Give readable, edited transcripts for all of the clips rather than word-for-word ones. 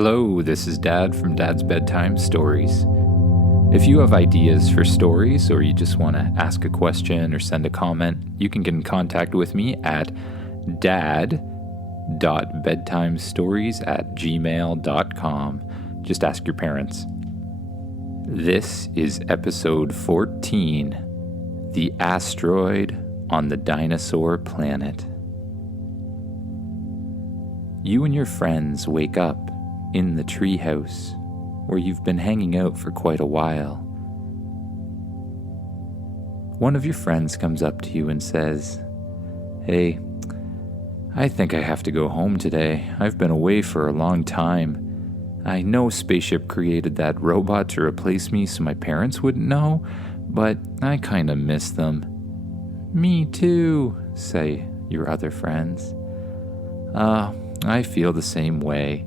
Hello, this is Dad from Dad's Bedtime Stories. If you have ideas for stories or you just want to ask a question or send a comment, you can get in contact with me at dad.bedtimestories@gmail.com. Just ask your parents. This is episode 14, The Astroid on the Dinosaur Planet. You and your friends wake up in the treehouse where you've been hanging out for quite a while. One of your friends comes up to you and says, "Hey, I think I have to go home today. I've been away for a long time. I know Spaceship created that robot to replace me so my parents wouldn't know, but I kinda miss them." "Me too," say your other friends. I feel the same way."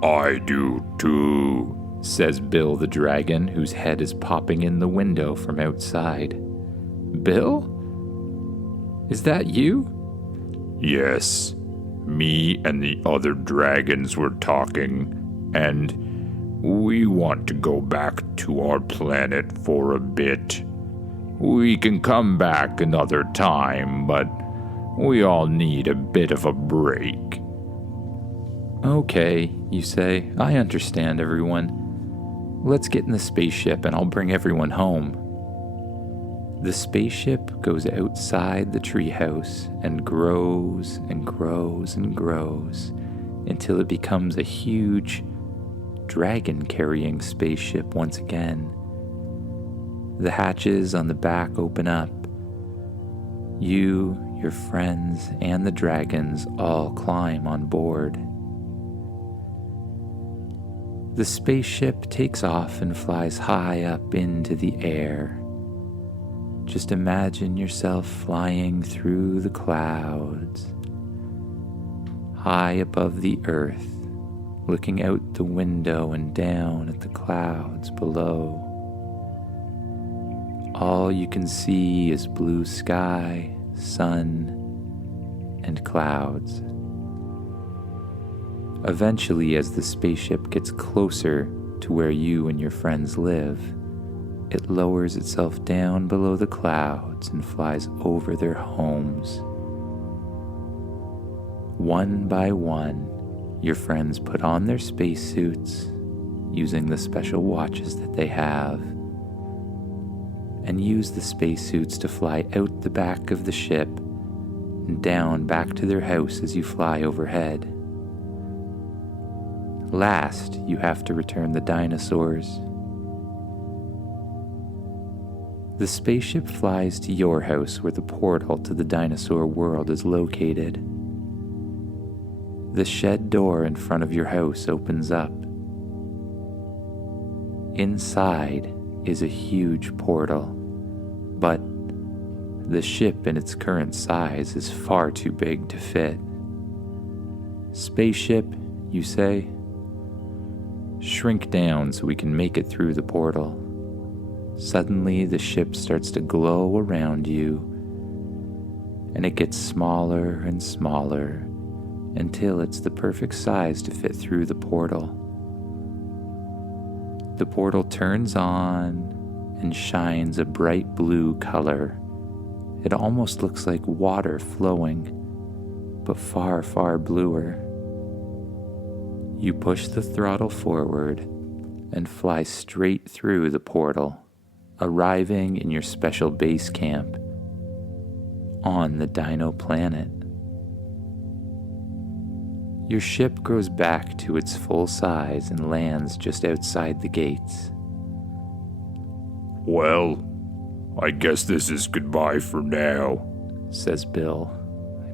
"I do too," says Bill the dragon, whose head is popping in the window from outside. "Bill? Is that you?" "Yes, me and the other dragons were talking, and we want to go back to our planet for a bit. We can come back another time, but we all need a bit of a break." "Okay," you say. "I understand, everyone. Let's get in the spaceship and I'll bring everyone home." The spaceship goes outside the treehouse and grows and grows and grows until it becomes a huge dragon-carrying spaceship once again. The hatches on the back open up. You, your friends, and the dragons all climb on board. The spaceship takes off and flies high up into the air. Just imagine yourself flying through the clouds, high above the earth, looking out the window and down at the clouds below. All you can see is blue sky, sun, and clouds. Eventually, as the spaceship gets closer to where you and your friends live, it lowers itself down below the clouds and flies over their homes. One by one, your friends put on their spacesuits using the special watches that they have, and use the spacesuits to fly out the back of the ship and down back to their house as you fly overhead. Last, you have to return the dinosaurs. The spaceship flies to your house where the portal to the dinosaur world is located. The shed door in front of your house opens up. Inside is a huge portal, but the ship in its current size is far too big to fit. "Spaceship," you say, "shrink down so we can make it through the portal." Suddenly, the ship starts to glow around you, and it gets smaller and smaller until it's the perfect size to fit through the portal. The portal turns on and shines a bright blue color. It almost looks like water flowing, but far, far bluer. You push the throttle forward and fly straight through the portal, arriving in your special base camp on the Dino planet. Your ship grows back to its full size and lands just outside the gates. "Well, I guess this is goodbye for now," says Bill.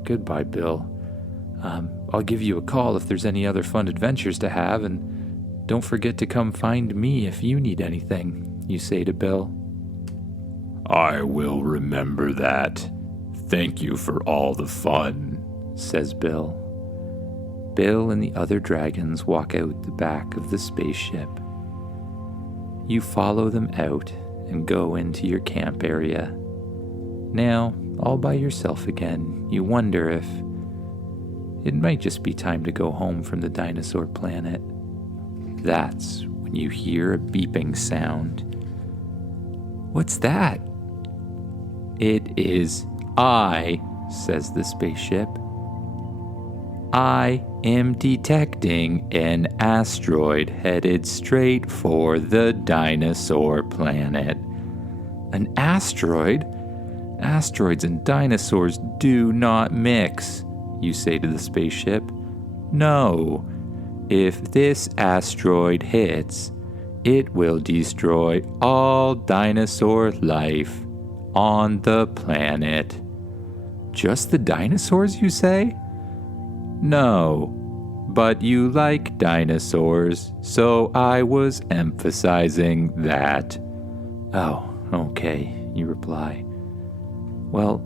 "Goodbye, Bill. I'll give you a call if there's any other fun adventures to have, and don't forget to come find me if you need anything," you say to Bill. "I will remember that. Thank you for all the fun," says Bill. Bill and the other dragons walk out the back of the spaceship. You follow them out and go into your camp area. Now, all by yourself again, you wonder it might just be time to go home from the dinosaur planet. That's when you hear a beeping sound. What's that? It is I, says the spaceship. I am detecting an asteroid headed straight for the dinosaur planet. An asteroid? Asteroids and dinosaurs do not mix, you say to the spaceship. No. If this asteroid hits, it will destroy all dinosaur life on the planet. Just the dinosaurs, you say? No, but you like dinosaurs, so I was emphasizing that. Oh, okay, you reply. Well,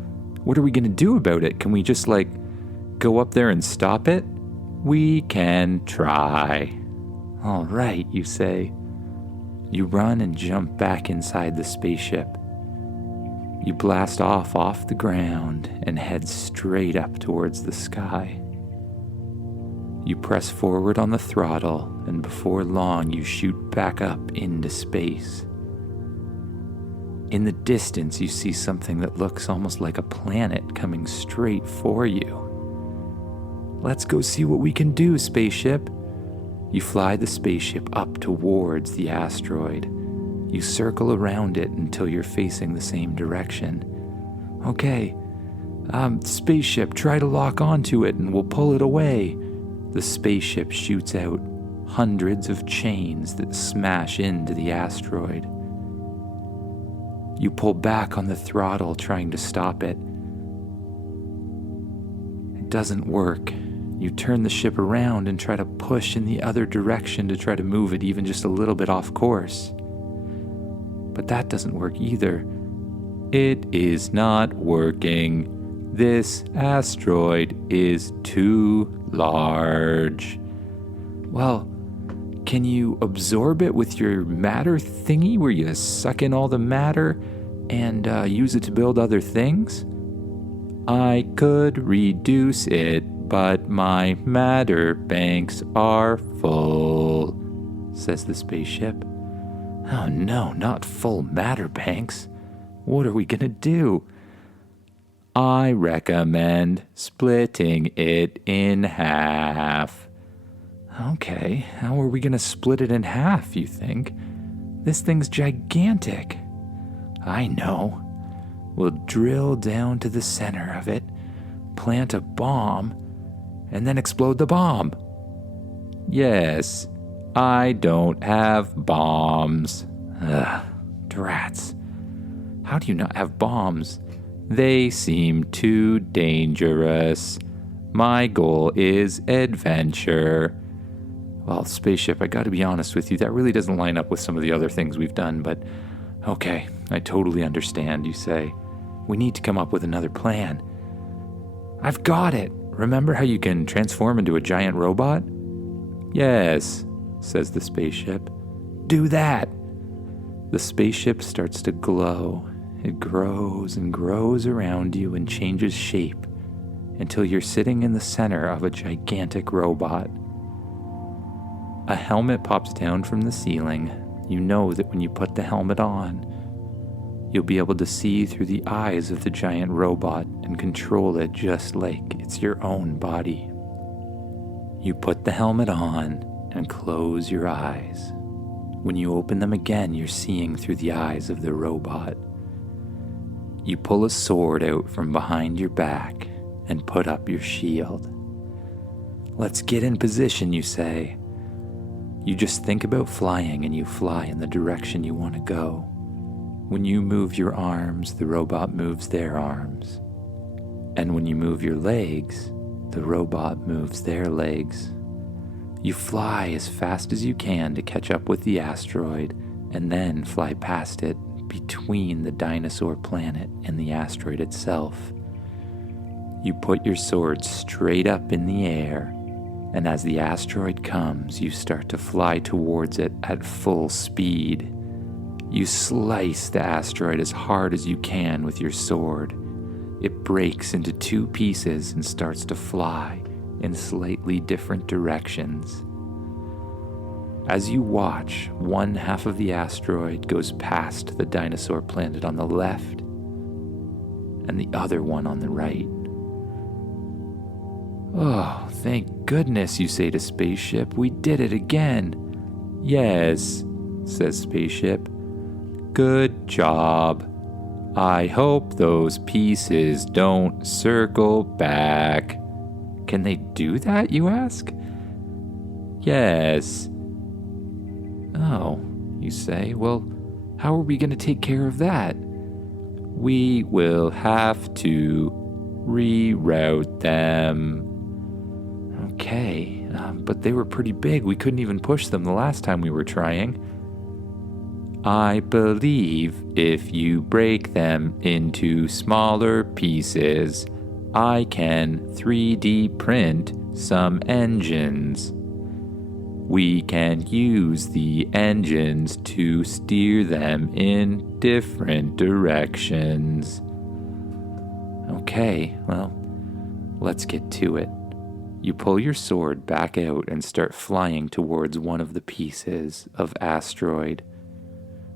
what are we gonna do about it? Can we just, go up there and stop it? We can try. All right, you say. You run and jump back inside the spaceship. You blast off the ground and head straight up towards the sky. You press forward on the throttle, and before long you shoot back up into space. In the distance, you see something that looks almost like a planet coming straight for you. Let's go see what we can do, spaceship. You fly the spaceship up towards the asteroid. You circle around it until you're facing the same direction. Okay, spaceship, try to lock onto it and we'll pull it away. The spaceship shoots out hundreds of chains that smash into the asteroid. You pull back on the throttle trying to stop it. It doesn't work. You turn the ship around and try to push in the other direction to try to move it even just a little bit off course. But that doesn't work either. It is not working. This asteroid is too large. Well, can you absorb it with your matter thingy where you suck in all the matter and use it to build other things? I could reduce it, but my matter banks are full, says the spaceship. Oh no, not full matter banks. What are we gonna do? I recommend splitting it in half. Okay, how are we gonna split it in half, you think? This thing's gigantic. I know. We'll drill down to the center of it, plant a bomb, and then explode the bomb. Yes, I don't have bombs. Ugh, drats. How do you not have bombs? They seem too dangerous. My goal is adventure. Well, spaceship, I gotta be honest with you, that really doesn't line up with some of the other things we've done, but okay, I totally understand, you say. We need to come up with another plan. I've got it. Remember how you can transform into a giant robot? Yes, says the spaceship. Do that. The spaceship starts to glow. It grows and grows around you and changes shape until you're sitting in the center of a gigantic robot. A helmet pops down from the ceiling. You know that when you put the helmet on, you'll be able to see through the eyes of the giant robot and control it just like it's your own body. You put the helmet on and close your eyes. When you open them again, you're seeing through the eyes of the robot. You pull a sword out from behind your back and put up your shield. Let's get in position, you say. You just think about flying and you fly in the direction you want to go. When you move your arms, the robot moves their arms. And when you move your legs, the robot moves their legs. You fly as fast as you can to catch up with the asteroid and then fly past it between the dinosaur planet and the asteroid itself. You put your sword straight up in the air, and as the asteroid comes, you start to fly towards it at full speed. You slice the asteroid as hard as you can with your sword. It breaks into two pieces and starts to fly in slightly different directions. As you watch, one half of the asteroid goes past the dinosaur planet on the left and the other one on the right. Oh, thank goodness, you say to Spaceship. We did it again. Yes, says Spaceship. Good job. I hope those pieces don't circle back. Can they do that, you ask? Yes. Oh, you say. Well, how are we going to take care of that? We will have to reroute them. Okay, but they were pretty big. We couldn't even push them the last time we were trying. I believe if you break them into smaller pieces, I can 3D print some engines. We can use the engines to steer them in different directions. Okay, well, let's get to it. You pull your sword back out and start flying towards one of the pieces of Astroid.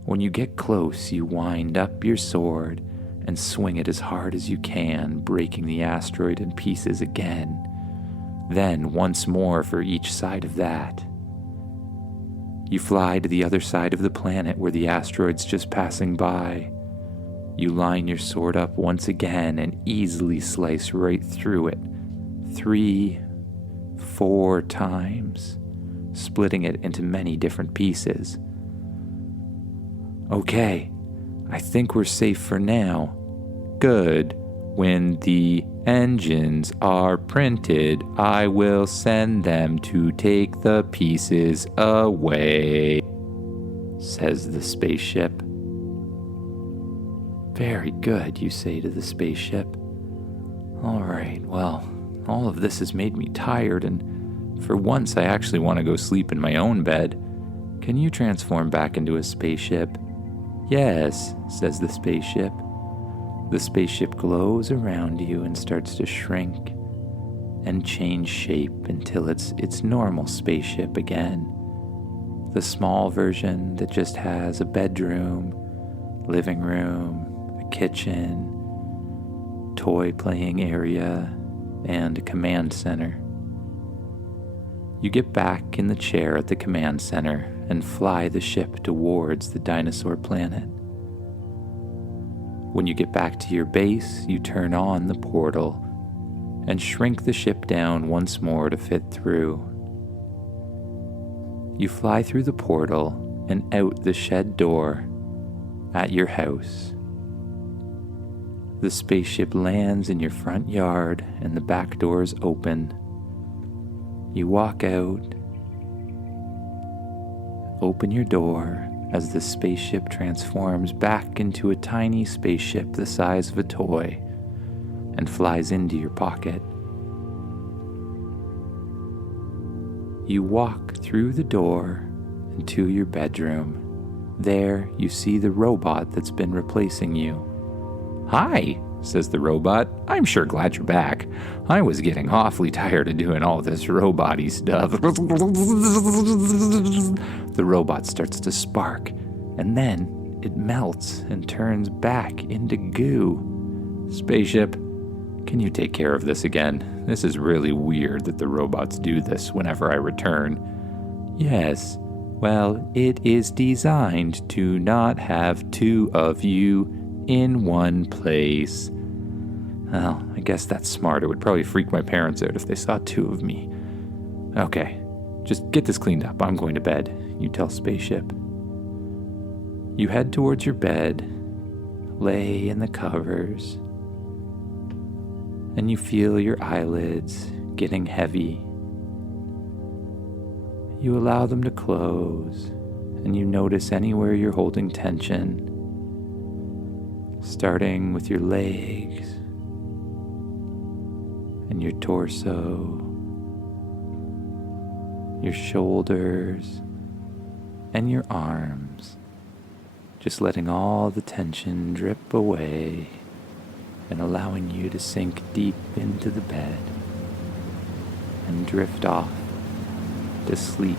When you get close, you wind up your sword and swing it as hard as you can, breaking the asteroid in pieces again. Then once more for each side of that. You fly to the other side of the planet where the asteroid's just passing by. You line your sword up once again and easily slice right through it. 3, 4 times, splitting it into many different pieces. Okay, I think we're safe for now. Good. When the engines are printed, I will send them to take the pieces away, says the spaceship. Very good, you say to the spaceship. All right, well, all of this has made me tired, and for once I actually want to go sleep in my own bed. Can you transform back into a spaceship? Yes, says the spaceship. The spaceship glows around you and starts to shrink and change shape until it's its normal spaceship again. The small version that just has a bedroom, living room, a kitchen, toy playing area, and a command center. You get back in the chair at the command center and fly the ship towards the dinosaur planet. When you get back to your base, you turn on the portal and shrink the ship down once more to fit through. You fly through the portal and out the shed door at your house. The spaceship lands in your front yard and the back doors open. You walk out, open your door as the spaceship transforms back into a tiny spaceship the size of a toy and flies into your pocket. You walk through the door into your bedroom. There you see the robot that's been replacing you. Hi, says the robot. I'm sure glad you're back. I was getting awfully tired of doing all this robot-y stuff. The robot starts to spark, and then it melts and turns back into goo. Spaceship, can you take care of this again? This is really weird that the robots do this whenever I return. Yes, well, it is designed to not have two of you in one place. Well, I guess that's smart. It would probably freak my parents out if they saw two of me. Okay, just get this cleaned up. I'm going to bed, you tell Spaceship. You head towards your bed, lay in the covers, and you feel your eyelids getting heavy. You allow them to close, and you notice anywhere you're holding tension, starting with your legs and your torso, your shoulders, and your arms, just letting all the tension drip away and allowing you to sink deep into the bed. and drift off to sleep.